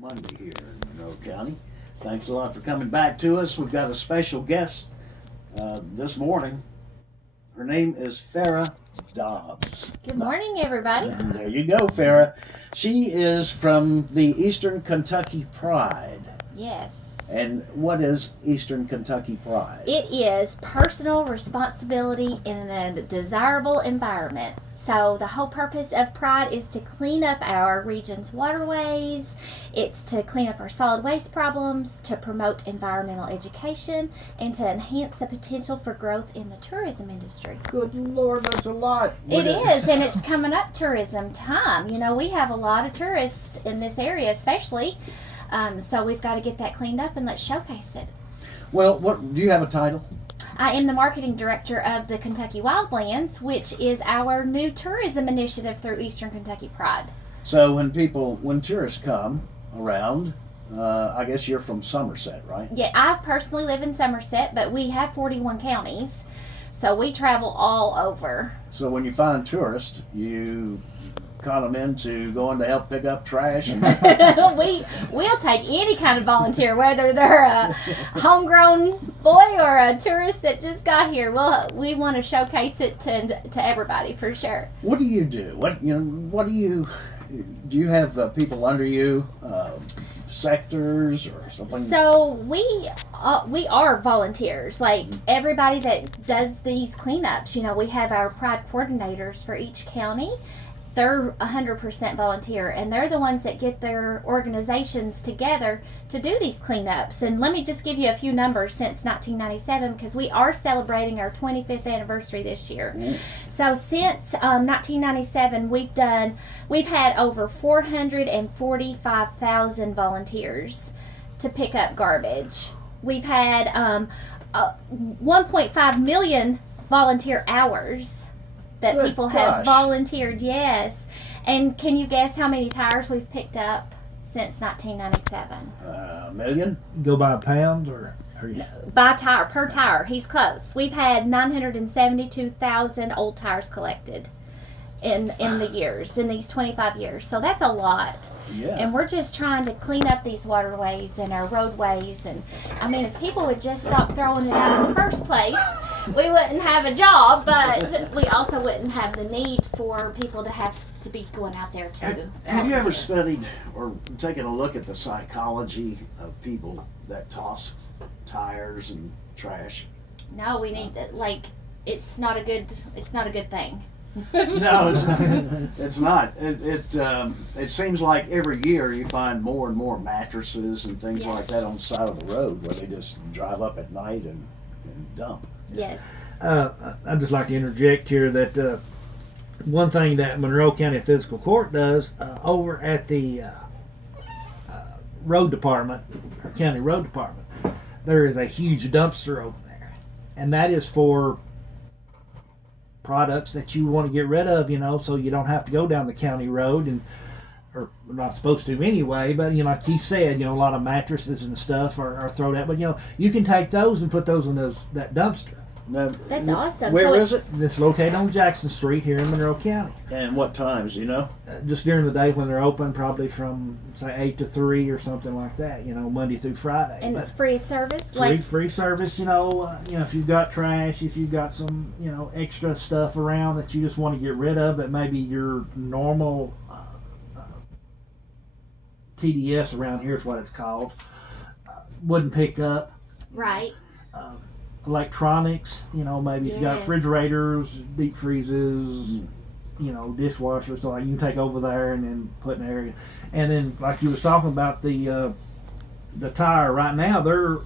Monday here in Monroe County. Thanks a lot for coming back to us. We've got a special guest this morning. Her name is Farrah Dobbs. Good morning, everybody. And there you go, Farrah. She is from the Eastern Kentucky Pride. Yes. And what is Eastern Kentucky Pride? It is personal responsibility in a desirable environment. So the whole purpose of Pride is to clean up our region's waterways. It's to clean up our solid waste problems, to promote environmental education, and to enhance the potential for growth in the tourism industry. Good Lord, that's a lot. It is, and it's coming up tourism time. You know, we have a lot of tourists in this area, especially. So we've got to get that cleaned up and let's showcase it. Well, what do you have a title? I am the marketing director of the Kentucky Wildlands, which is our new tourism initiative through Eastern Kentucky Pride. So when tourists come around, I guess you're from Somerset, right? Yeah, I personally live in Somerset, but we have 41 counties, so we travel all over. So when you find tourists, you call them in to go in to help pick up trash? And We'll take any kind of volunteer, whether they're a homegrown boy or a tourist that just got here. We want to showcase it to everybody for sure. What do you do? What do you have people under you, sectors or something? So we are volunteers. Like everybody that does these cleanups, we have our Pride coordinators for each county. They're 100% volunteer, and they're the ones that get their organizations together to do these cleanups. And let me just give you a few numbers since 1997, because we are celebrating our 25th anniversary this year. So since 1997, we've had over 445,000 volunteers to pick up garbage. We've had 1.5 million volunteer hours that Good people gosh. have volunteered, yes. And can you guess how many tires we've picked up since 1997? A million? Go by pounds or By tire, per tire. He's close. We've had 972,000 old tires collected in the years, in these 25 years. So that's a lot. Yeah. And we're just trying to clean up these waterways and our roadways. And I mean, if people would just stop throwing it out in the first place, we wouldn't have a job, but we also wouldn't have the need for people to have to be going out there too. Have you ever studied or taken a look at the psychology of people that toss tires and trash? No, we need to, it's not a good thing. No, it's not. It seems like every year you find more and more mattresses and things Yes. like that on the side of the road where they just drive up at night and dump. Yes. I'd just like to interject here that one thing that Monroe County Physical Court does over at the road department, or county road department, there is a huge dumpster over there, and that is for products that you want to get rid of, so you don't have to go down the county road, or we're not supposed to anyway, but like he said, a lot of mattresses and stuff are thrown out, but you can take those and put those in that dumpster. Now, That's awesome. Where So is it? It's located on Jackson Street here in Monroe County. And what times, Just during the day when they're open, probably from say 8 to 3 or something like that. Monday through Friday. And But it's free of service? free service. If you've got trash, if you've got some extra stuff around that you just want to get rid of, that maybe your normal TDS around here is what it's called, wouldn't pick up. Right. Electronics, maybe if you got Yes. refrigerators, deep freezes, dishwashers, so you can take over there and then put in an area. And then, like you was talking about the tire, right now they're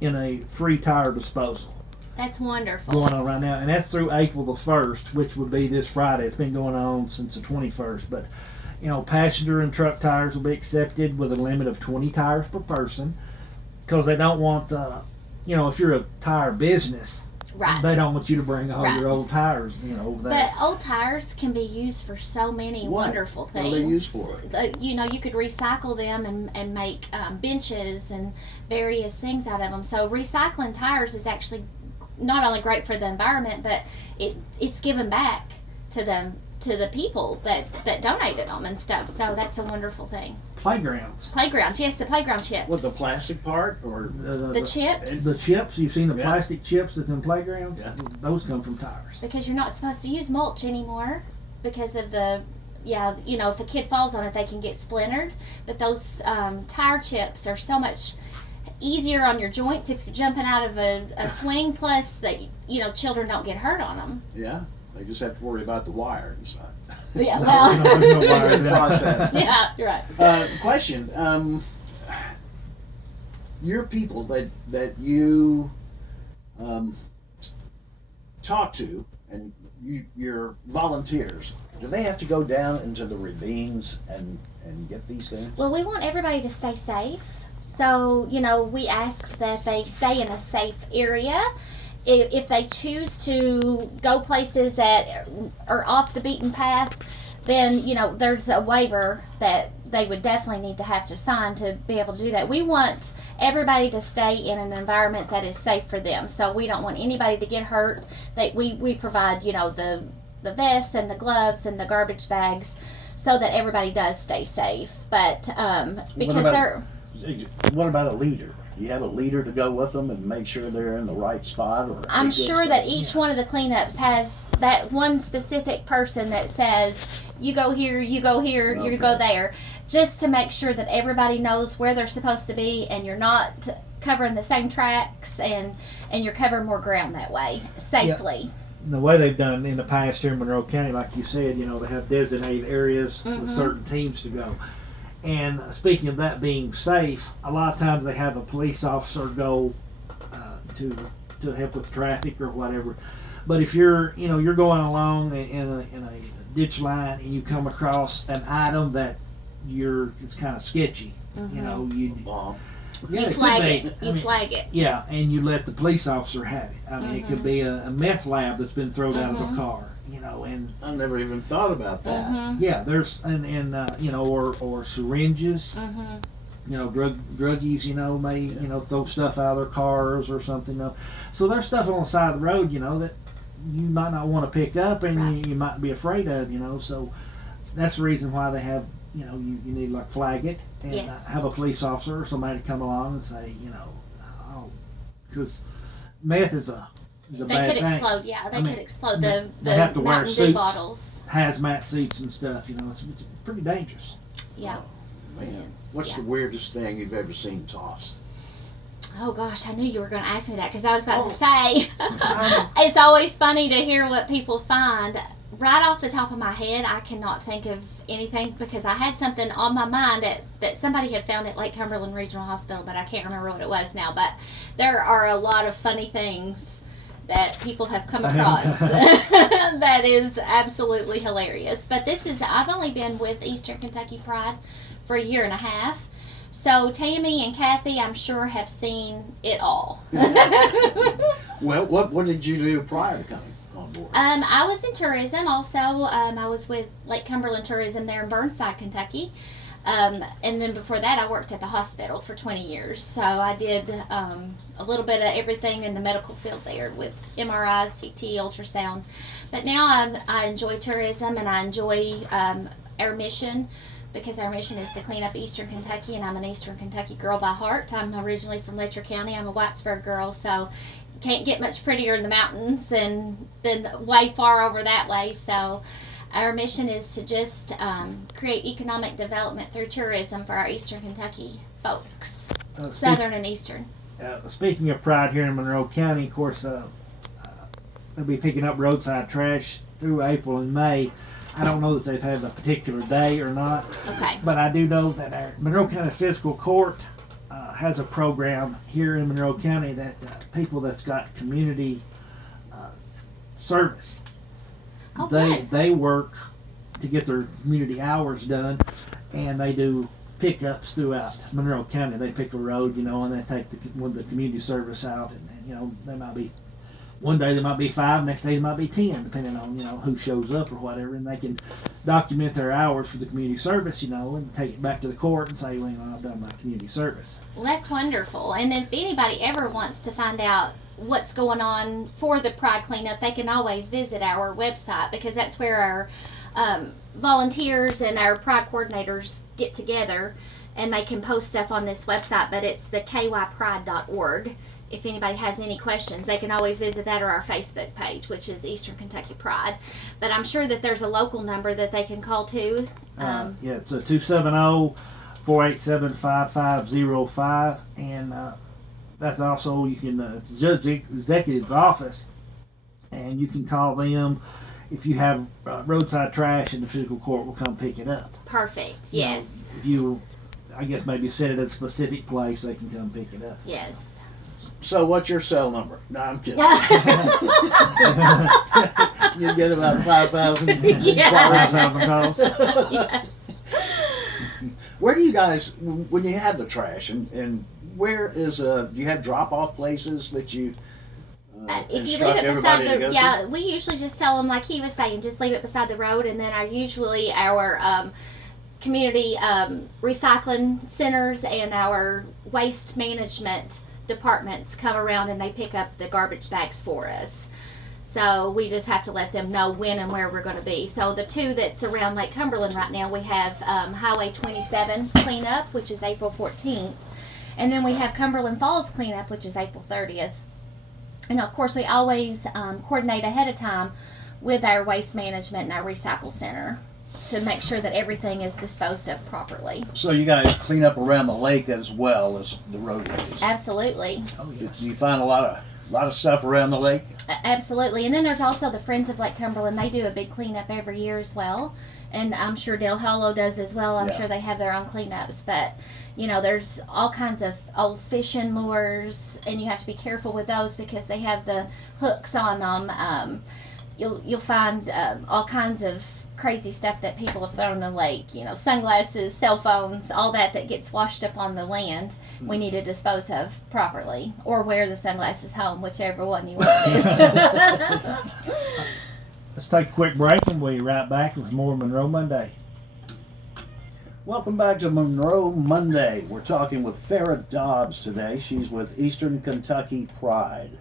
in a free tire disposal That's wonderful. going on right now, and that's through April the 1st, which would be this Friday. It's been going on since the 21st, but passenger and truck tires will be accepted with a limit of 20 tires per person, because they don't want if you're a tire business, Right. they don't want you to bring all Right. your old tires, over there. But old tires can be used for so many What? wonderful What things. are they used for? You could recycle them and make benches and various things out of them. So recycling tires is actually not only great for the environment, but it's giving back to the people that donated them and stuff. So that's a wonderful thing. Playgrounds. Playgrounds, yes, the playground chips. What, the plastic part or? The chips. The chips, you've seen the Yeah. plastic chips that's in playgrounds? Yeah. Those come from tires. Because you're not supposed to use mulch anymore because of the, if a kid falls on it, they can get splintered. But those tire chips are so much easier on your joints if you're jumping out of a swing, plus that, children don't get hurt on them. Yeah, they just have to worry about the wire inside. Yeah, No, well, there's no wire The there. process. yeah, you're right. Question, your people that you talk to and your volunteers, do they have to go down into the ravines and get these things? Well, we want everybody to stay safe. So, we ask that they stay in a safe area. If they choose to go places that are off the beaten path, then, there's a waiver that they would definitely need to have to sign to be able to do that. We want everybody to stay in an environment that is safe for them. So we don't want anybody to get hurt. We provide, the vests and the gloves and the garbage bags so that everybody does stay safe. But because What about a leader? Do you have a leader to go with them and make sure they're in the right spot? Or I'm a good sure spot? that each one of the cleanups has that one specific person that says, you go here, you go here, you go there, just to make sure that everybody knows where they're supposed to be and you're not covering the same tracks and you're covering more ground that way safely. The way they've done in the past here in Monroe County, like you said, they have designated areas with certain teams to go. And speaking of that being safe, a lot of times they have a police officer go to help with traffic or whatever. But if you're going along in a ditch line and you come across an item that it's kind of sketchy, Bomb. You flag it. You flag it. Yeah, and you let the police officer have it. I mean, it could be a meth lab that's been thrown out of a car, and I never even thought about that. yeah, there's or syringes. Druggies, may throw stuff out of their cars or something. So there's stuff on the side of the road, that you might not want to pick up and you might be afraid of, So that's the reason why they have, you need to flag it and have a police officer or somebody to come along and say, because meth is a They bad could thing. explode. Yeah, they could explode the they have to wear Mountain Dew suits. bottles. Hazmat suits and stuff, it's pretty dangerous. Yeah. Man, It is, what's yeah. the weirdest thing you've ever seen tossed? Oh gosh, I knew you were going to ask me that because I was about to say. It's always funny to hear what people find. Right off the top of my head, I cannot think of anything because I had something on my mind that somebody had found at Lake Cumberland Regional Hospital, but I can't remember what it was now. But there are a lot of funny things that people have come across that is absolutely hilarious. But I've only been with Eastern Kentucky Pride for a year and a half. So Tammy and Kathy, I'm sure, have seen it all. Well, what did you do prior to coming on board? I was in tourism also. I was with Lake Cumberland Tourism there in Burnside, Kentucky. And then before that, I worked at the hospital for 20 years. So I did a little bit of everything in the medical field there with MRIs, CT, ultrasound. But now I enjoy tourism and I enjoy our mission, because our mission is to clean up Eastern Kentucky, and I'm an Eastern Kentucky girl by heart. I'm originally from Letcher County. I'm a Whitesburg girl, so can't get much prettier in the mountains than way far over that way. So our mission is to just create economic development through tourism for our Eastern Kentucky folks, Southern and Eastern. Speaking of Pride here in Monroe County, of course, they'll be picking up roadside trash through April and May. I don't know that they've had a particular day or not. Okay. But I do know that our Monroe County Fiscal Court has a program here in Monroe County that people that's got community service, Oh, good. they work to get their community hours done, and they do pickups throughout Monroe County. They pick a road, and they take the community service out, and they might be one day there might be 5, next day there might be 10, depending on, who shows up or whatever, and they can document their hours for the community service, and take it back to the court and say, well, I've done my community service. Well, that's wonderful. And if anybody ever wants to find out what's going on for the Pride cleanup, they can always visit our website, because that's where our volunteers and our Pride coordinators get together, and they can post stuff on this website. But it's the kypride.org. If anybody has any questions, they can always visit that, or our Facebook page, which is Eastern Kentucky Pride. But I'm sure that there's a local number that they can call too. Yeah, it's a 270-487-5505, and that's also, you can, it's the Judge Executive's office, and you can call them if you have roadside trash, and the physical court will come pick it up. Perfect. Yes. If you, I guess, maybe set it at a specific place, they can come pick it up. Yes. So what's your cell number? No, I'm kidding. You get about 5,000 calls. Yes. Where do you guys, when you have the trash, and where is, do you have drop-off places that you if you leave it beside the, to? we usually just tell them, like he was saying, just leave it beside the road, and then our community recycling centers and our waste management departments come around and they pick up the garbage bags for us. So we just have to let them know when and where we're going to be. So the two that's around Lake Cumberland right now, we have Highway 27 cleanup, which is April 14th. And then we have Cumberland Falls cleanup, which is April 30th. And of course, we always coordinate ahead of time with our waste management and our recycle center to make sure that everything is disposed of properly. So you guys clean up around the lake as well as the roadways? Absolutely. Oh, yes. Do you find a lot of stuff around the lake? Absolutely. And then there's also the Friends of Lake Cumberland. They do a big cleanup every year as well. And I'm sure Del Hollow does as well. I'm sure they have their own cleanups. But, there's all kinds of old fishing lures, and you have to be careful with those because they have the hooks on them. You'll find all kinds of crazy stuff that people have thrown in the lake, sunglasses, cell phones, all that gets washed up on the land. We need to dispose of properly, or wear the sunglasses home, whichever one you want to do. Let's take a quick break, and we'll be right back with more Monroe Monday. Welcome back to Monroe Monday. We're talking with Farrah Dobbs today. She's with Eastern Kentucky Pride.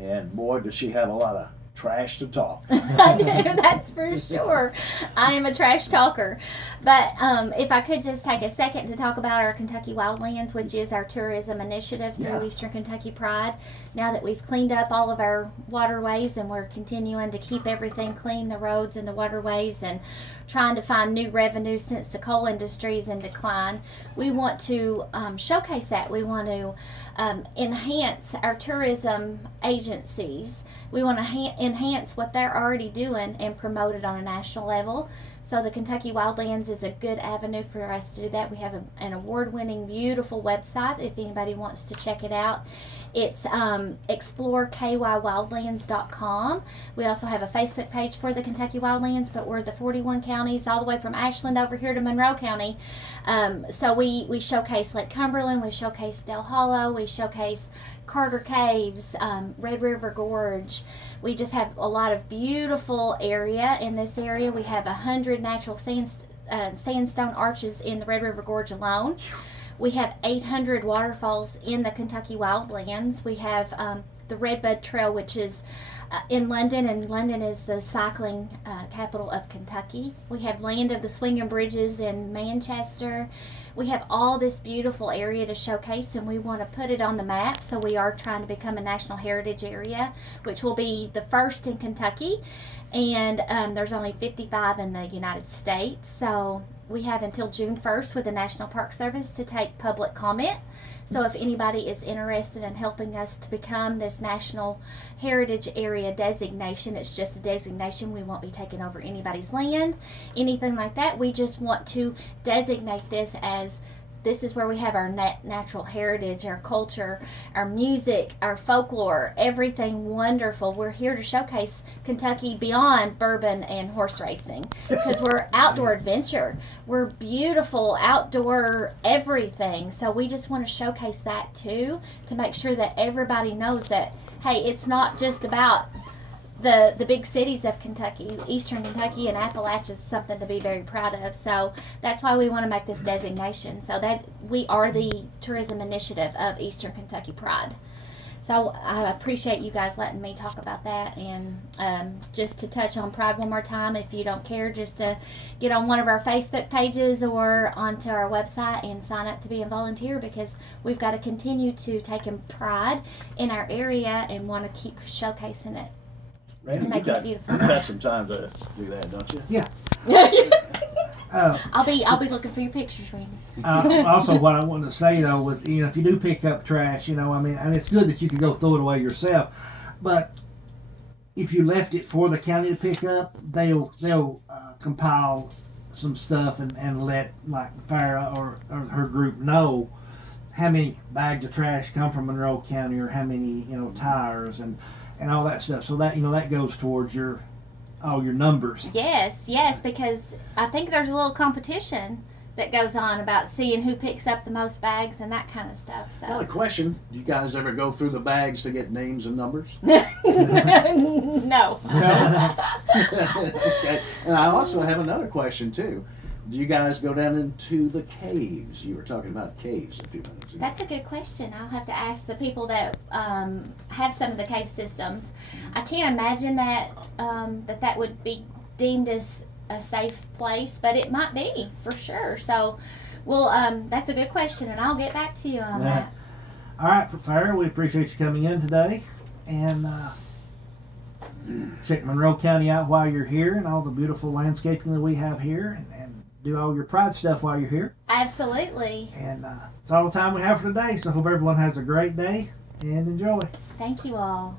And boy, does she have a lot of trash to talk. I do, that's for sure. I am a trash talker. But if I could just take a second to talk about our Kentucky Wildlands, which is our tourism initiative through Eastern Kentucky Pride. Now that we've cleaned up all of our waterways, and we're continuing to keep everything clean, the roads and the waterways, and trying to find new revenue since the coal industry is in decline, we want to showcase that. We want to enhance our tourism agencies. We want to enhance what they're already doing and promote it on a national level. So the Kentucky Wildlands is a good avenue for us to do that. We have an award-winning, beautiful website if anybody wants to check it out. It's exploreKYWildlands.com. We also have a Facebook page for the Kentucky Wildlands, but we're the 41 counties all the way from Ashland over here to Monroe County. So we showcase Lake Cumberland, we showcase Del Hollow, we showcase Carter Caves, Red River Gorge. We just have a lot of beautiful area in this area. We have 100 natural sandstone arches in the Red River Gorge alone. We have 800 waterfalls in the Kentucky Wildlands. We have the Redbud Trail, which is in London, and London is the cycling capital of Kentucky. We have Land of the Swinging Bridges in Manchester. We have all this beautiful area to showcase, and we want to put it on the map. So we are trying to become a National Heritage Area, which will be the first in Kentucky. And there's only 55 in the United States. So we have until June 1st with the National Park Service to take public comment. So if anybody is interested in helping us to become this National Heritage Area designation, it's just a designation. We won't be taking over anybody's land, anything like that. We just want to designate this as this is where we have our natural heritage, our culture, our music, our folklore, everything wonderful. We're here to showcase Kentucky beyond bourbon and horse racing because we're outdoor adventure. We're beautiful outdoor everything. So we just want to showcase that too, to make sure that everybody knows that, hey, it's not just about the big cities of Kentucky. Eastern Kentucky and Appalachia is something to be very proud of. So that's why we want to make this designation, so that we are the tourism initiative of Eastern Kentucky Pride. So I appreciate you guys letting me talk about that. And just to touch on Pride one more time, if you don't care, just to get on one of our Facebook pages or onto our website and sign up to be a volunteer, because we've got to continue to take in pride in our area and want to keep showcasing it. Randy, Make it beautiful. you've got some time to do that, don't you? Yeah. I'll be looking for your pictures, Randy. Also, what I wanted to say though was, if you do pick up trash, and it's good that you can go throw it away yourself, but if you left it for the county to pick up, they'll compile some stuff and let like Farrah or her group know how many bags of trash come from Monroe County, or how many tires and all that stuff. So that that goes towards all your numbers. Yes, because I think there's a little competition that goes on about seeing who picks up the most bags and that kind of stuff. Got a So question. Do you guys ever go through the bags to get names and numbers? no. Okay. And I also have another question too. Do you guys go down into the caves? You were talking about caves a few minutes ago. That's a good question. I'll have to ask the people that have some of the cave systems. I can't imagine that that would be deemed as a safe place, but it might be for sure. So, that's a good question, and I'll get back to you on that. All right, Farrah, we appreciate you coming in today, and check Monroe County out while you're here, and all the beautiful landscaping that we have here, and do all your Pride stuff while you're here. Absolutely. And that's all the time we have for today. So hope everyone has a great day and enjoy. Thank you all.